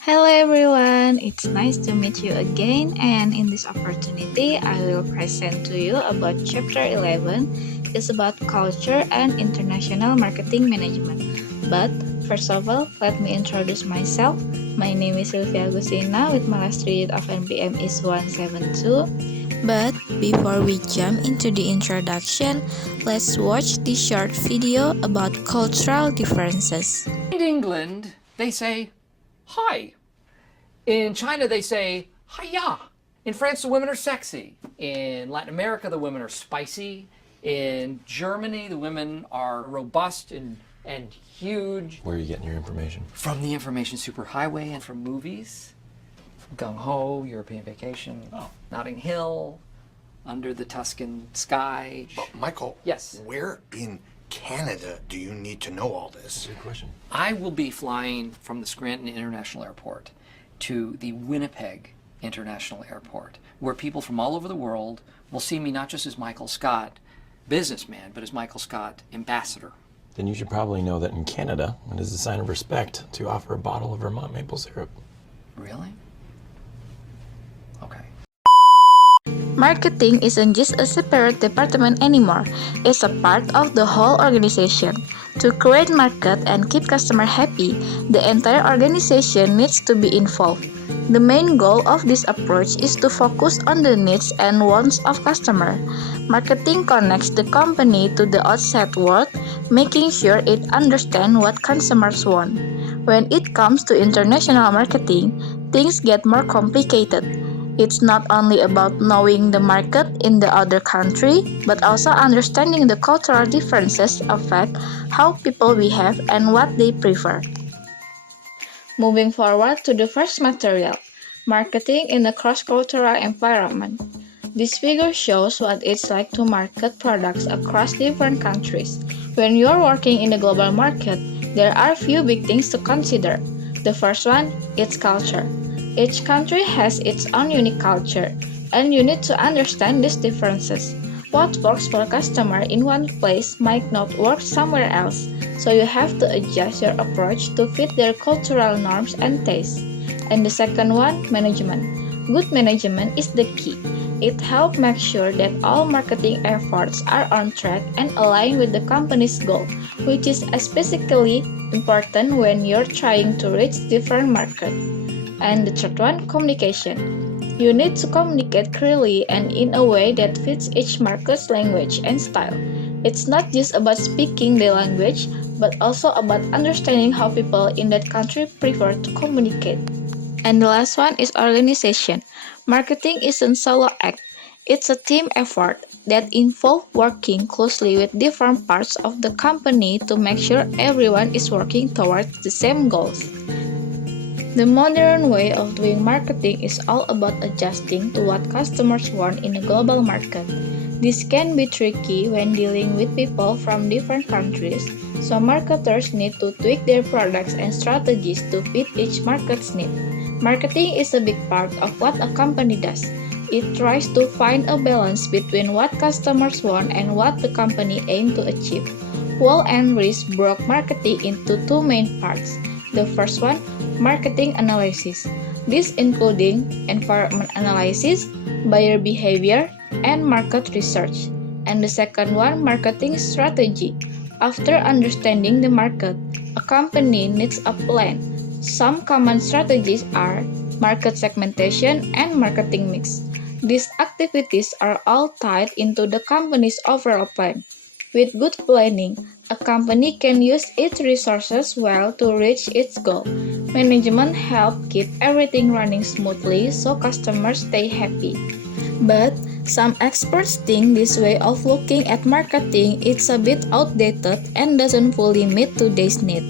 Hello everyone, it's nice to meet you again, and in this opportunity I will present to you about chapter 11. It's about culture and international marketing management. But first of all, let me introduce myself. My name is Sylvia Agustina with my last digit of NPM is 172. But before we jump into the introduction, let's watch this short video about cultural differences. In England, they say hi. In China, they say hiya. In France, the women are sexy. In Latin America, the women are spicy. In Germany, the women are robust and huge. Where are you getting your information? From the information superhighway and from movies. Gung Ho, European Vacation, Notting Hill, Under the Tuscan Sky. Michael, Yes. where in Canada do you need to know all this? Good question. I will be flying from the Scranton International Airport to the Winnipeg International Airport, where people from all over the world will see me not just as Michael Scott, businessman, but as Michael Scott, ambassador. Then you should probably know that in Canada, it is a sign of respect to offer a bottle of Vermont maple syrup. Really? Okay. Marketing isn't just a separate department anymore, it's a part of the whole organization. To create market and keep customer happy, the entire organization needs to be involved. The main goal of this approach is to focus on the needs and wants of customer. Marketing connects the company to the outside world, making sure it understands what consumers want. When it comes to international marketing, things get more complicated. It's not only about knowing the market in the other country, but also understanding the cultural differences affect how people behave and what they prefer. Moving forward to the first material, marketing in a cross-cultural environment. This figure shows what it's like to market products across different countries. When you're working in a global market, there are few big things to consider. The first one, its culture. Each country has its own unique culture, and you need to understand these differences. What works for a customer in one place might not work somewhere else, so you have to adjust your approach to fit their cultural norms and tastes. And the second one, management. Good management is the key. It helps make sure that all marketing efforts are on track and aligned with the company's goal, which is especially important when you're trying to reach different markets. And the third one, communication. You need to communicate clearly and in a way that fits each market's language and style. It's not just about speaking the language, but also about understanding how people in that country prefer to communicate. And the last one is organization. Marketing isn't solo act. It's a team effort that involves working closely with different parts of the company to make sure everyone is working towards the same goals. The modern way of doing marketing is all about adjusting to what customers want in a global market. This can be tricky when dealing with people from different countries, so marketers need to tweak their products and strategies to fit each market's need. Marketing is a big part of what a company does. It tries to find a balance between what customers want and what the company aims to achieve. Wall and Rees broke marketing into two main parts. The first one, marketing analysis. This including environment analysis, buyer behavior, and market research. And the second one, marketing strategy. After understanding the market, a company needs a plan. Some common strategies are market segmentation and marketing mix. These activities are all tied into the company's overall plan. With good planning, a company can use its resources well to reach its goal. Management helps keep everything running smoothly so customers stay happy. But some experts think this way of looking at marketing is a bit outdated and doesn't fully meet today's need.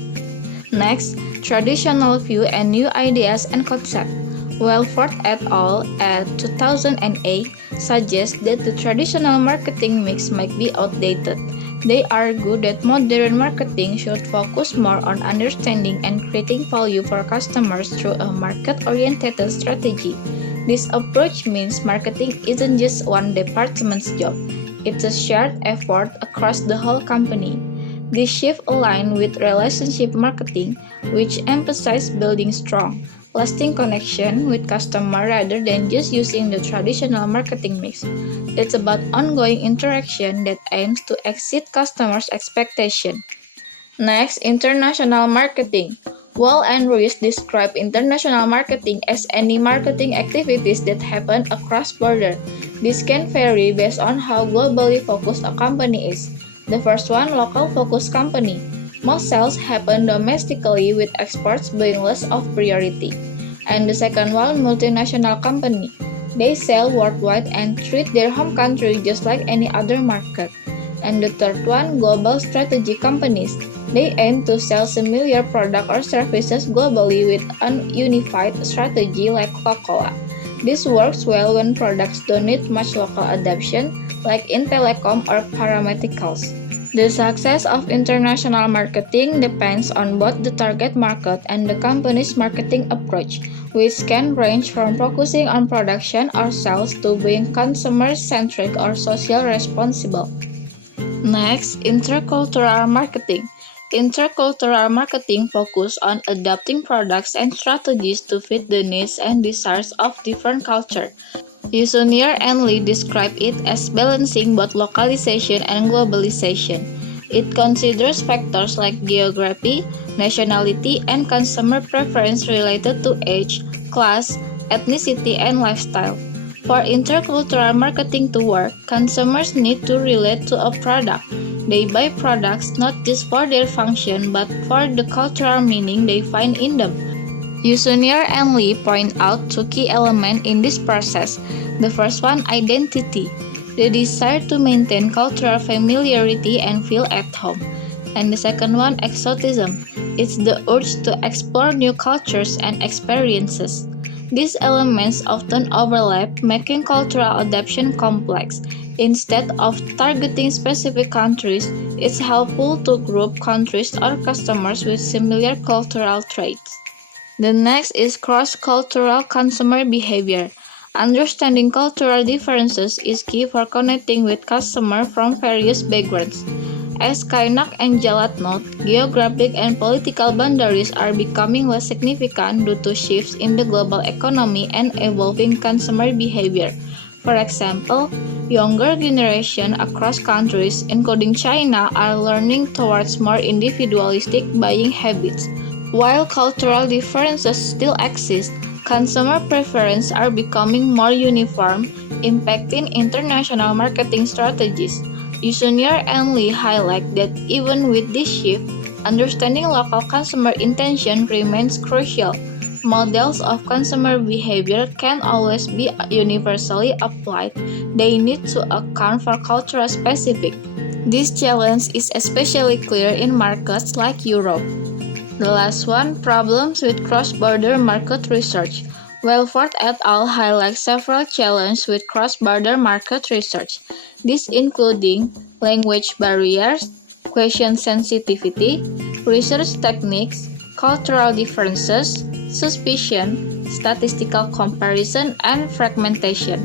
Next, traditional view and new ideas and concepts. Welford et al. At 2008 suggest that the traditional marketing mix might be outdated. They argue that modern marketing should focus more on understanding and creating value for customers through a market-oriented strategy. This approach means marketing isn't just one department's job, it's a shared effort across the whole company. This shift aligns with relationship marketing, which emphasizes building strong, lasting connection with customer rather than just using the traditional marketing mix. It's about ongoing interaction that aims to exceed customers' expectation. Next, international marketing. Wall and Ruiz describe international marketing as any marketing activities that happen across border. This can vary based on how globally focused a company is. The first one, local focused company. Most sales happen domestically with exports being less of priority. And the second one, multinational company. They sell worldwide and treat their home country just like any other market. And the third one, global strategy companies. They aim to sell similar product or services globally with a unified strategy like Coca-Cola. This works well when products don't need much local adaptation, like in telecom or pharmaceuticals. The success of international marketing depends on both the target market and the company's marketing approach, which can range from focusing on production or sales to being consumer-centric or social responsible. Next, intercultural marketing. Intercultural marketing focuses on adapting products and strategies to fit the needs and desires of different cultures. Usonier and Lee describe it as balancing both localization and globalization. It considers factors like geography, nationality, and consumer preference related to age, class, ethnicity, and lifestyle. For intercultural marketing to work, consumers need to relate to a product. They buy products not just for their function but for the cultural meaning they find in them. Usonier and Lee point out two key elements in this process. The first one, identity. The desire to maintain cultural familiarity and feel at home. And the second one, exotism. It's the urge to explore new cultures and experiences. These elements often overlap, making cultural adaptation complex. Instead of targeting specific countries, it's helpful to group countries or customers with similar cultural traits. The next is cross-cultural consumer behavior. Understanding cultural differences is key for connecting with customers from various backgrounds. As Kynoch and Jalat note, geographic and political boundaries are becoming less significant due to shifts in the global economy and evolving consumer behavior. For example, younger generations across countries, including China, are learning towards more individualistic buying habits. While cultural differences still exist, consumer preferences are becoming more uniform, impacting international marketing strategies. Usonier and Lee highlight that even with this shift, understanding local consumer intention remains crucial. Models of consumer behavior can't always be universally applied. They need to account for cultural specifics. This challenge is especially clear in markets like Europe. The last one, problems with cross-border market research. Welford et al. Highlights several challenges with cross-border market research. These including language barriers, question sensitivity, research techniques, cultural differences, suspicion, statistical comparison, and fragmentation.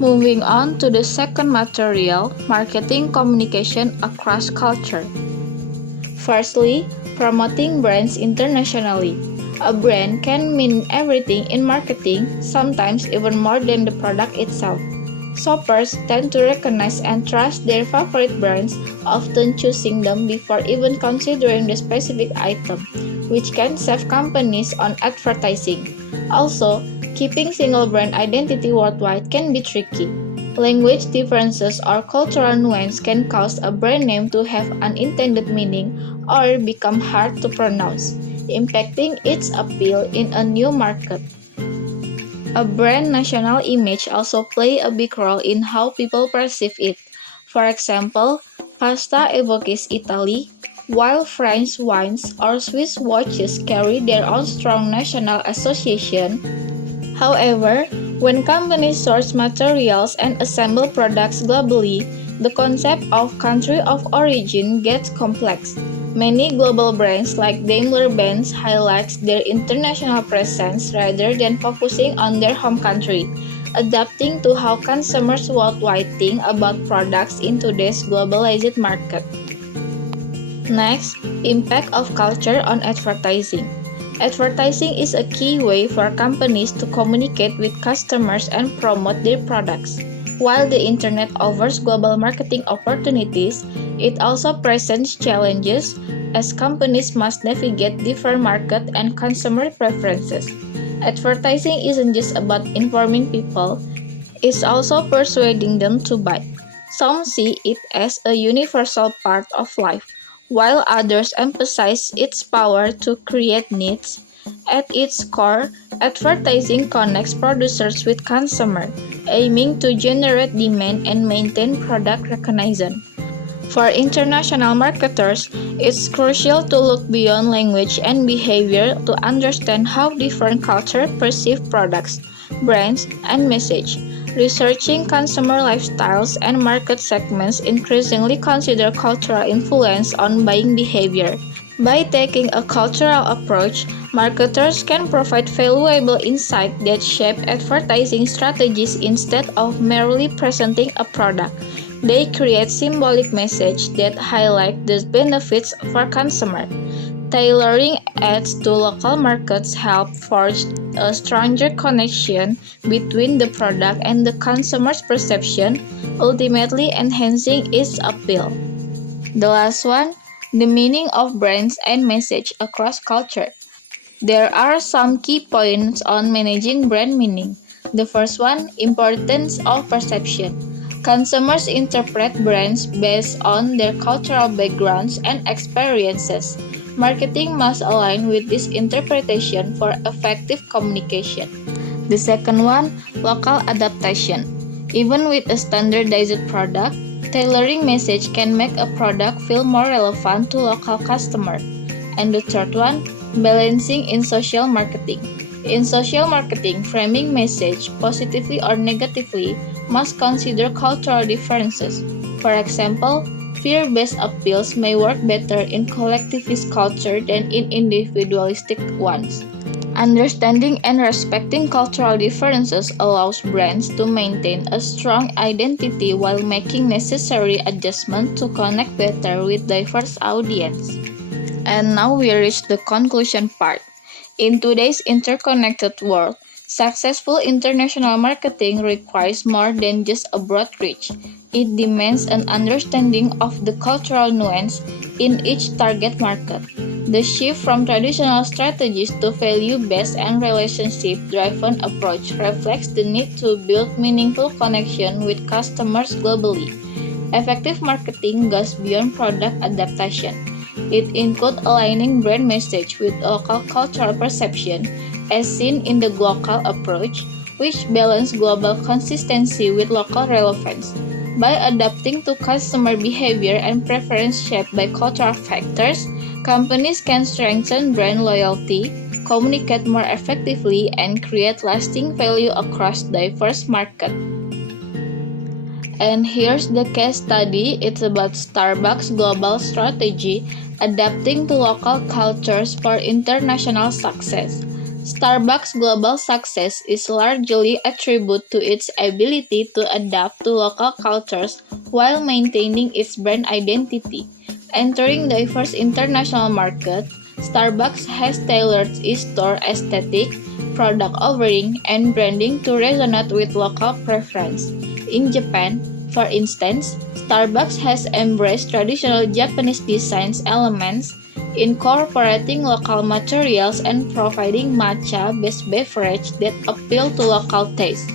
Moving on to the second material, marketing communication across culture. Firstly, promoting brands internationally. A brand can mean everything in marketing, sometimes even more than the product itself. Shoppers tend to recognize and trust their favorite brands, often choosing them before even considering the specific item, which can save companies on advertising. Also, keeping single brand identity worldwide can be tricky. Language differences or cultural nuance can cause a brand name to have unintended meaning or become hard to pronounce, impacting its appeal in a new market. A brand national image also plays a big role in how people perceive it. For example, pasta evokes Italy, while French wines or Swiss watches carry their own strong national association. However, when companies source materials and assemble products globally, the concept of country of origin gets complex. Many global brands like Daimler-Benz highlight their international presence rather than focusing on their home country, adapting to how consumers worldwide think about products in today's globalized market. Next, impact of culture on advertising. Advertising is a key way for companies to communicate with customers and promote their products. While the internet offers global marketing opportunities, it also presents challenges as companies must navigate different market and consumer preferences. Advertising isn't just about informing people, it's also persuading them to buy. Some see it as a universal part of life, while others emphasize its power to create needs. At its core, advertising connects producers with consumers, aiming to generate demand and maintain product recognition. For international marketers, it's crucial to look beyond language and behavior to understand how different cultures perceive products, brands, and message. Researching consumer lifestyles and market segments increasingly consider cultural influence on buying behavior. By taking a cultural approach, marketers can provide valuable insight that shape advertising strategies instead of merely presenting a product. They create symbolic messages that highlight the benefits for consumers. Tailoring ads to local markets help forge a stronger connection between the product and the consumer's perception, ultimately enhancing its appeal. The last one, the meaning of brands and message across culture. There are some key points on managing brand meaning. The first one, importance of perception. Consumers interpret brands based on their cultural backgrounds and experiences. Marketing must align with this interpretation for effective communication. The second one, local adaptation. Even with a standardized product, tailoring message can make a product feel more relevant to local customers. And the third one, balancing in social marketing. In social marketing, framing message positively or negatively must consider cultural differences. For example, fear-based appeals may work better in collectivist culture than in individualistic ones. Understanding and respecting cultural differences allows brands to maintain a strong identity while making necessary adjustments to connect better with diverse audience. And now we reach the conclusion part. In today's interconnected world, successful international marketing requires more than just a broad reach. It demands an understanding of the cultural nuance in each target market. The shift from traditional strategies to value-based and relationship-driven approach reflects the need to build meaningful connection with customers globally. Effective marketing goes beyond product adaptation. It includes aligning brand message with local cultural perception, as seen in the global approach, which balances global consistency with local relevance. By adapting to customer behavior and preference shaped by cultural factors, companies can strengthen brand loyalty, communicate more effectively, and create lasting value across diverse markets. And here's the case study. It's about Starbucks' global strategy, adapting to local cultures for international success. Starbucks' global success is largely attributed to its ability to adapt to local cultures while maintaining its brand identity. Entering diverse international markets, Starbucks has tailored its store aesthetic, product offering, and branding to resonate with local preference. In Japan, for instance, Starbucks has embraced traditional Japanese design elements, incorporating local materials and providing matcha-based beverage that appeal to local tastes.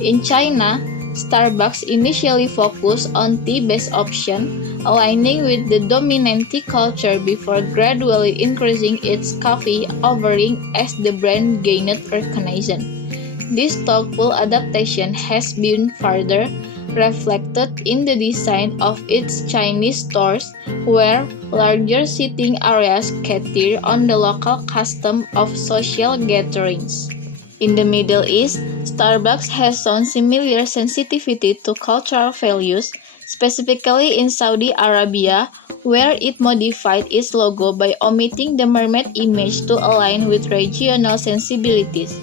In China, Starbucks initially focused on tea-based options, aligning with the dominant tea culture before gradually increasing its coffee offering as the brand gained recognition. This thoughtful adaptation has been further reflected in the design of its Chinese stores, where larger seating areas cater on the local custom of social gatherings. In the Middle East, Starbucks has shown similar sensitivity to cultural values, specifically in Saudi Arabia, where it modified its logo by omitting the mermaid image to align with regional sensibilities.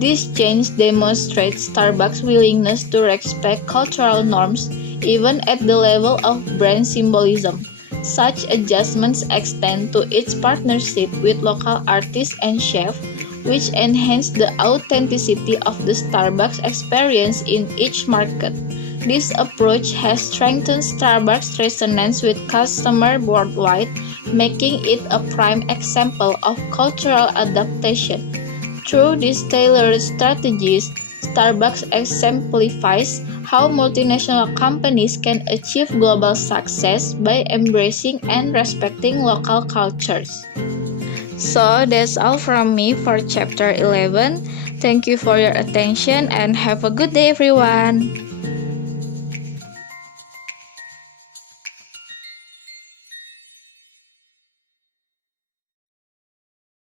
This change demonstrates Starbucks' willingness to respect cultural norms even at the level of brand symbolism. Such adjustments extend to its partnership with local artists and chefs, which enhance the authenticity of the Starbucks experience in each market. This approach has strengthened Starbucks' resonance with customers worldwide, making it a prime example of cultural adaptation. Through these tailored strategies, Starbucks exemplifies how multinational companies can achieve global success by embracing and respecting local cultures. So that's all from me for chapter 11. Thank you for your attention and have a good day, everyone.